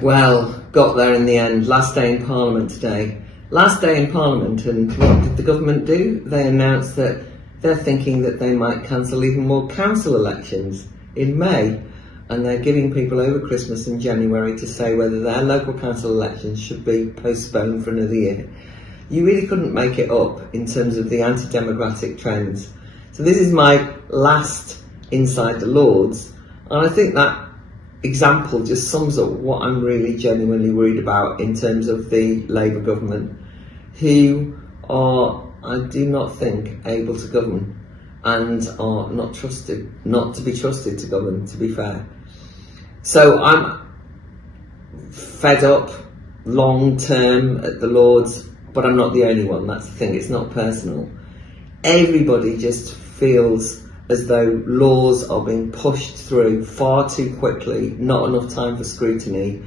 Well, got there in the end. Last day in Parliament today. Last day in Parliament, and what did the government do? They announced that they're thinking that they might cancel even more council elections in May, and they're giving people over Christmas and January to say whether their local council elections should be postponed for another year. You really couldn't make it up in terms of the anti-democratic trends. So this is my last Inside the Lords, and I think that example just sums up what I'm really genuinely worried about in terms of the Labour government, who are, I do not think, able to govern and are not to be trusted to govern, to be fair. So I'm fed up long term at the Lords, but I'm not the only one. That's the thing, it's not personal. Everybody just feels as though laws are being pushed through far too quickly, not enough time for scrutiny,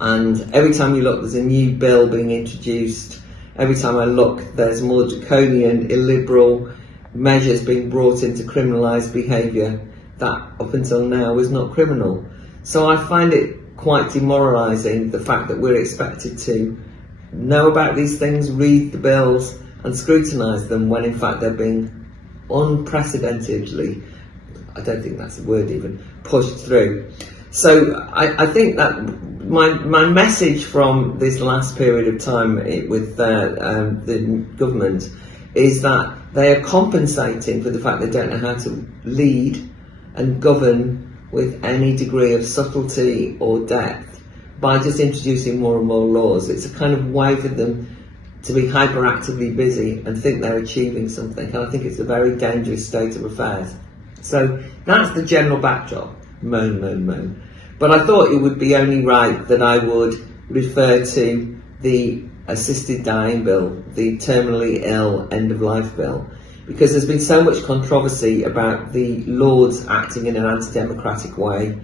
and every time you look there's a new bill being introduced. Every time I look there's more draconian, illiberal measures being brought in to criminalise behaviour that up until now was not criminal. So I find it quite demoralising, the fact that we're expected to know about these things, read the bills and scrutinise them, when in fact they're being unprecedentedly, I don't think that's a word even, pushed through. So I think that my message from this last period of time with the government is that they are compensating for the fact they don't know how to lead and govern with any degree of subtlety or depth by just introducing more and more laws. It's a kind of way for them to be hyperactively busy and think they're achieving something, and I think it's a very dangerous state of affairs. So that's the general backdrop. Moan, moan, moan. But I thought it would be only right that I would refer to the assisted dying bill, the terminally ill end of life bill, because there's been so much controversy about the Lords acting in an anti-democratic way.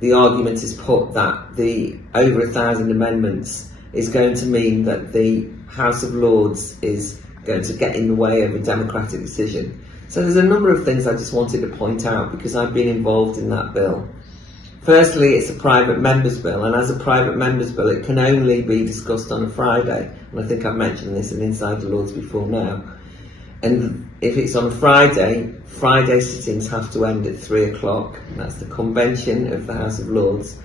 The argument is put that the over 1,000 amendments is going to mean that the House of Lords is going to get in the way of a democratic decision. So there's a number of things I just wanted to point out because I've been involved in that bill. Firstly, it's a private members bill, and as a private members bill it can only be discussed on a Friday, and I think I've mentioned this in Inside the Lords before now. And if it's on Friday, Friday sittings have to end at 3 o'clock. That's the convention of the House of Lords.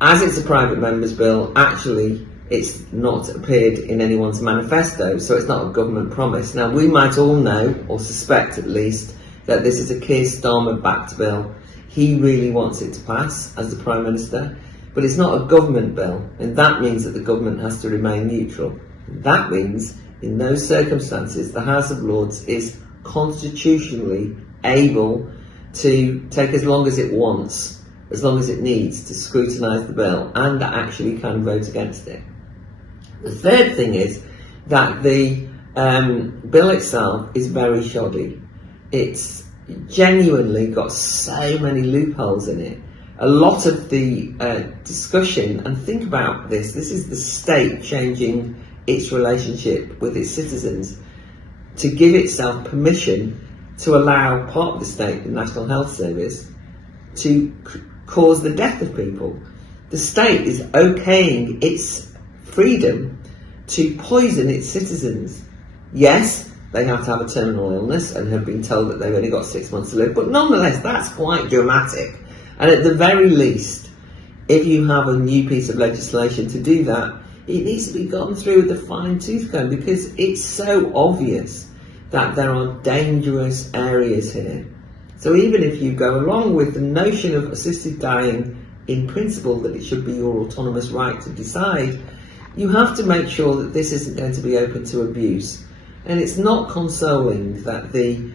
As it's a private members bill, actually it's not appeared in anyone's manifesto, so it's not a government promise. Now, we might all know, or suspect at least, that this is a Keir Starmer-backed bill. He really wants it to pass as the Prime Minister, but it's not a government bill, and that means that the government has to remain neutral. That means, in those circumstances, the House of Lords is constitutionally able to take as long as it wants, as long as it needs, to scrutinise the bill and actually can vote against it. The third thing is that the bill itself is very shoddy. It's genuinely got so many loopholes in it. A lot of the discussion, and think about this is the state changing its relationship with its citizens to give itself permission to allow part of the state, the National Health Service, to cause the death of people. The state is okaying its freedom to poison its citizens. Yes, they have to have a terminal illness and have been told that they've only got 6 months to live, but nonetheless that's quite dramatic. And at the very least, if you have a new piece of legislation to do that, it needs to be gone through with a fine tooth comb, because it's so obvious that there are dangerous areas here. So even if you go along with the notion of assisted dying in principle, that it should be your autonomous right to decide, you have to make sure that this isn't going to be open to abuse. And it's not consoling that the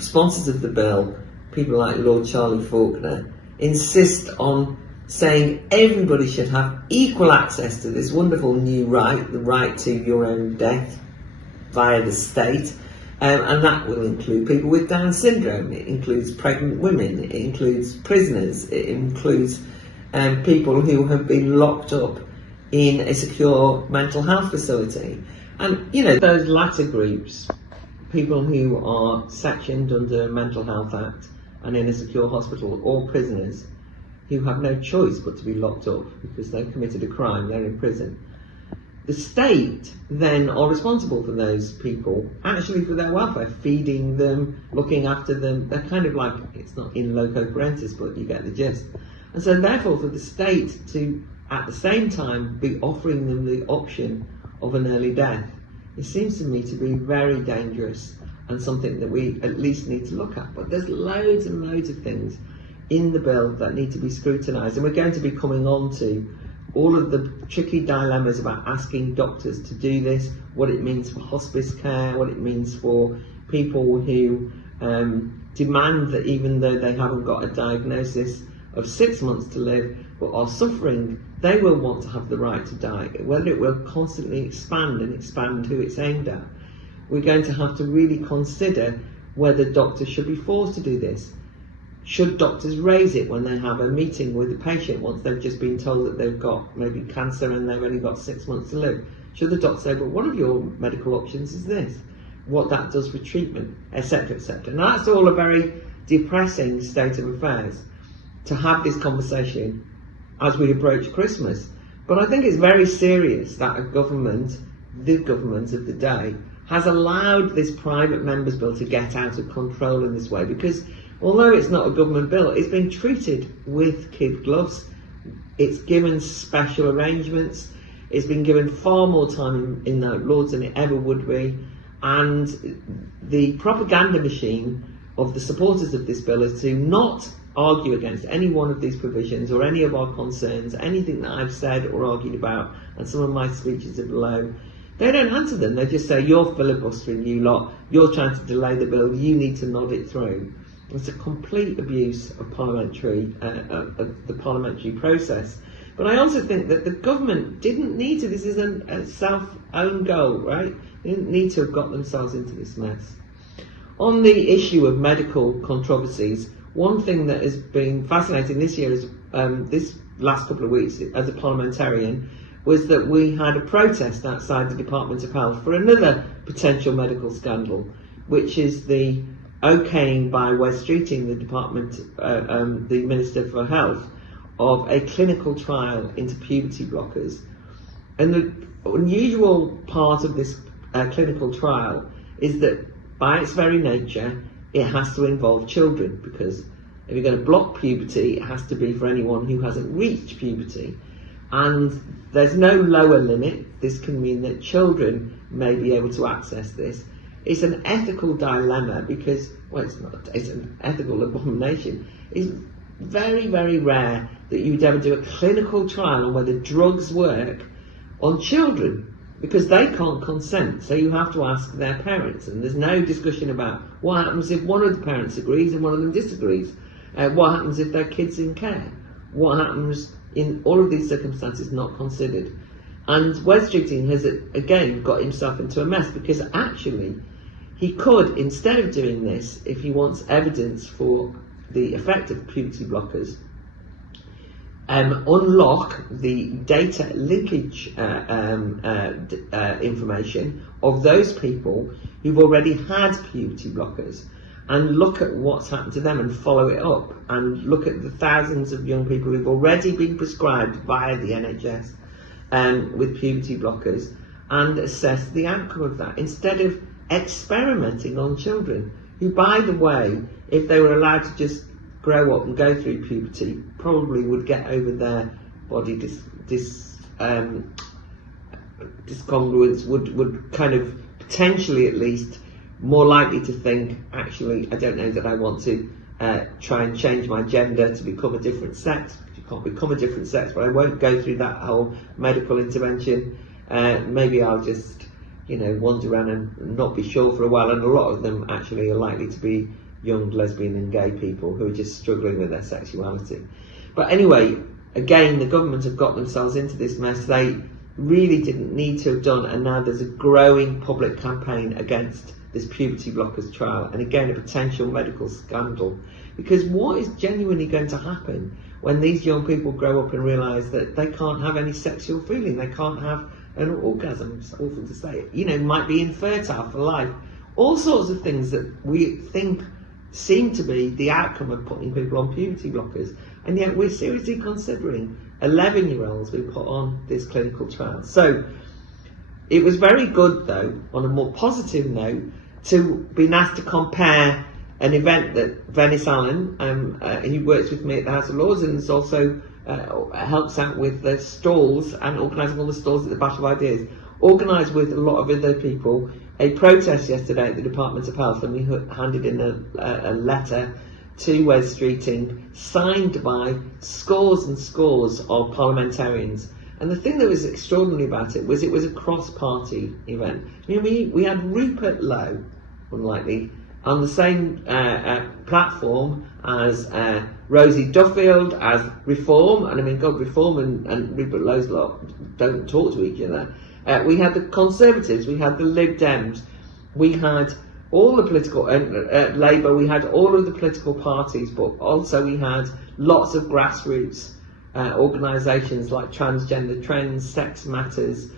sponsors of the bill, people like Lord Charlie Faulkner, insist on saying everybody should have equal access to this wonderful new right, the right to your own death via the state. And that will include people with Down syndrome, it includes pregnant women, it includes prisoners, it includes people who have been locked up in a secure mental health facility. And, you know, those latter groups, people who are sectioned under a Mental Health Act and in a secure hospital, or prisoners, who have no choice but to be locked up because they've committed a crime, they're in prison. The state then are responsible for those people, actually for their welfare, feeding them, looking after them. They're kind of like, it's not in loco parentis, but you get the gist. And so therefore for the state to, at the same time, be offering them the option of an early death, it seems to me to be very dangerous and something that we at least need to look at. But there's loads and loads of things in the bill that need to be scrutinised, and we're going to be coming on to all of the tricky dilemmas about asking doctors to do this, what it means for hospice care, what it means for people who demand that even though they haven't got a diagnosis of 6 months to live but are suffering, they will want to have the right to die. Whether it will constantly expand and expand who it's aimed at, we're going to have to really consider whether doctors should be forced to do this. Should doctors raise it when they have a meeting with the patient once they've just been told that they've got maybe cancer and they've only got 6 months to live? Should the doctor say, well, one of your medical options is this, what that does for treatment, etc., etc. Now that's all a very depressing state of affairs to have this conversation as we approach Christmas. But I think it's very serious that a government, the government of the day, has allowed this private members bill to get out of control in this way, because although it's not a government bill, it's been treated with kid gloves. It's given special arrangements. It's been given far more time in the Lords than it ever would be. And the propaganda machine of the supporters of this bill is to not argue against any one of these provisions or any of our concerns, anything that I've said or argued about, and some of my speeches are below. They don't answer them. They just say, you're filibustering, you lot. You're trying to delay the bill. You need to nod it through. It's a complete abuse of the parliamentary process. But I also think that the government didn't need to. This is a self-owned goal, right? They didn't need to have got themselves into this mess. On the issue of medical controversies, one thing that has been fascinating this year is this last couple of weeks as a parliamentarian was that we had a protest outside the Department of Health for another potential medical scandal, which is the okaying by Wes Streeting, the Minister for Health, of a clinical trial into puberty blockers. And the unusual part of this clinical trial is that by its very nature, it has to involve children, because if you're going to block puberty, it has to be for anyone who hasn't reached puberty. And there's no lower limit. This can mean that children may be able to access this. It's an ethical dilemma because, well, it's an ethical abomination. It's very, very rare that you'd ever do a clinical trial on whether drugs work on children, because they can't consent, so you have to ask their parents, and there's no discussion about what happens if one of the parents agrees and one of them disagrees, what happens if their kid's in care, what happens in all of these circumstances not considered. And Wes Streeting has again got himself into a mess, because actually he could, instead of doing this, if he wants evidence for the effect of puberty blockers, unlock the data linkage information of those people who've already had puberty blockers, and look at what's happened to them and follow it up, and look at the thousands of young people who've already been prescribed via the NHS with puberty blockers, and assess the outcome of that, instead of experimenting on children who, by the way, if they were allowed to just grow up and go through puberty, probably would get over their body discongruence, would kind of potentially, at least, more likely to think, actually, I don't know that I want to try and change my gender to become a different sex. You can't become a different sex, but I won't go through that whole medical intervention. Maybe I'll just, wander around and not be sure for a while. And a lot of them actually are likely to be young lesbian and gay people who are just struggling with their sexuality. But anyway, again, the government have got themselves into this mess they really didn't need to have done, and now there's a growing public campaign against this puberty blockers trial, and again a potential medical scandal. Because what is genuinely going to happen when these young people grow up and realise that they can't have any sexual feeling, they can't have an orgasm, it's awful to say, might be infertile for life, all sorts of things that we think seem to be the outcome of putting people on puberty blockers. and yet we're seriously considering 11-year-olds being put on this clinical trial. So it was very good, though, on a more positive note, to be asked to compare an event that Venice Allen, he works with me at the House of Lords and is also helps out with the stalls and organising all the stalls at the Battle of Ideas, organised with a lot of other people a protest yesterday at the Department of Health, and we handed in a letter to Wes Streeting signed by scores and scores of parliamentarians. And the thing that was extraordinary about it was a cross-party event. You know, we had Rupert Lowe, unlikely, on the same platform as Rosie Duffield, as Reform, and I mean, God, Reform and Rupert Lowe's lot don't talk to each other. We had the Conservatives, we had the Lib Dems, we had all the political, Labour, we had all of the political parties, but also we had lots of grassroots organisations like Transgender Trends, Sex Matters,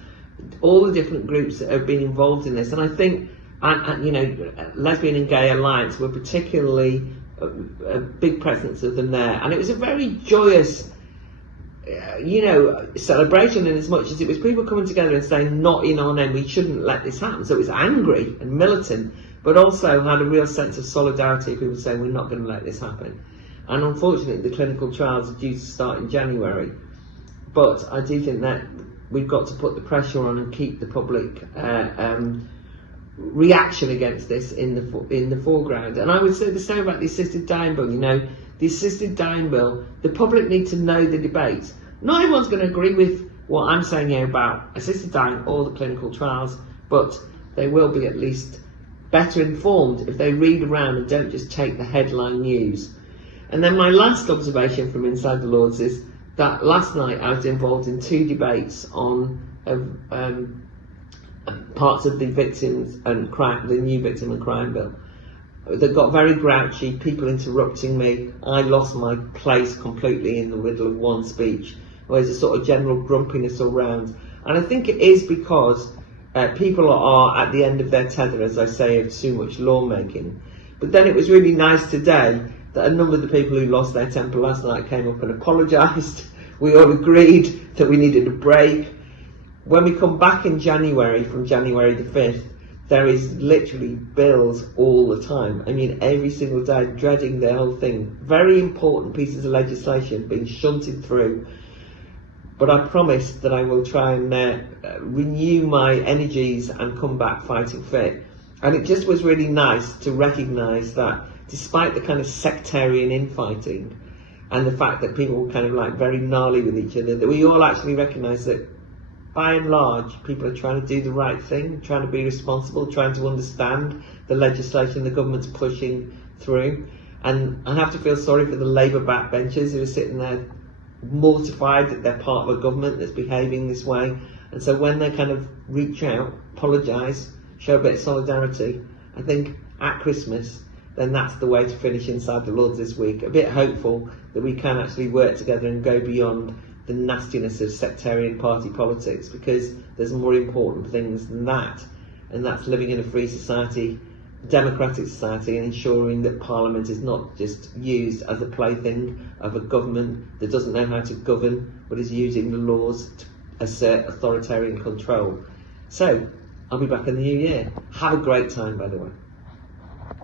all the different groups that have been involved in this. And I think, you know, Lesbian and Gay Alliance were particularly a big presence of them there. And it was a very joyous, you know, celebration, in as much as it was people coming together and saying, not in our name, we shouldn't let this happen. So it was angry and militant, but also had a real sense of solidarity, people saying, we're not going to let this happen. And unfortunately, the clinical trials are due to start in January. But I do think that we've got to put the pressure on and keep the public reaction against this in the foreground. And I would say the same about the assisted dying bill. You know, the assisted dying bill, the public need to know the debate. Not everyone's going to agree with what I'm saying here about assisted dying or the clinical trials, but they will be at least better informed if they read around and don't just take the headline news. And then my last observation from inside the Lords is that last night I was involved in 2 debates on parts of the victims and crime, the new victim and crime bill, that got very grouchy, people interrupting me. I lost my place completely in the middle of one speech. There's a sort of general grumpiness around. And I think it is because people are at the end of their tether, as I say, of too much lawmaking. But then it was really nice today that a number of the people who lost their temper last night came up and apologised. We all agreed that we needed a break. When we come back in January, from January the 5th, there is literally bills all the time. I mean, every single day, dreading the whole thing. Very important pieces of legislation being shunted through. But I promise that I will try and renew my energies and come back fighting fit. And it just was really nice to recognise that despite the kind of sectarian infighting and the fact that people were kind of like very gnarly with each other, that we all actually recognise that by and large people are trying to do the right thing, trying to be responsible, trying to understand the legislation the government's pushing through. And I have to feel sorry for the Labour backbenchers who are sitting there mortified that they're part of a government that's behaving this way. And so when they kind of reach out, apologise, show a bit of solidarity, I think at Christmas, then that's the way to finish Inside the Lords this week. A bit hopeful that we can actually work together and go beyond the nastiness of sectarian party politics, because there's more important things than that, and that's living in a free society, democratic society, and ensuring that Parliament is not just used as a plaything of a government that doesn't know how to govern, but is using the laws to assert authoritarian control. So, I'll be back in the new year. Have a great time, by the way.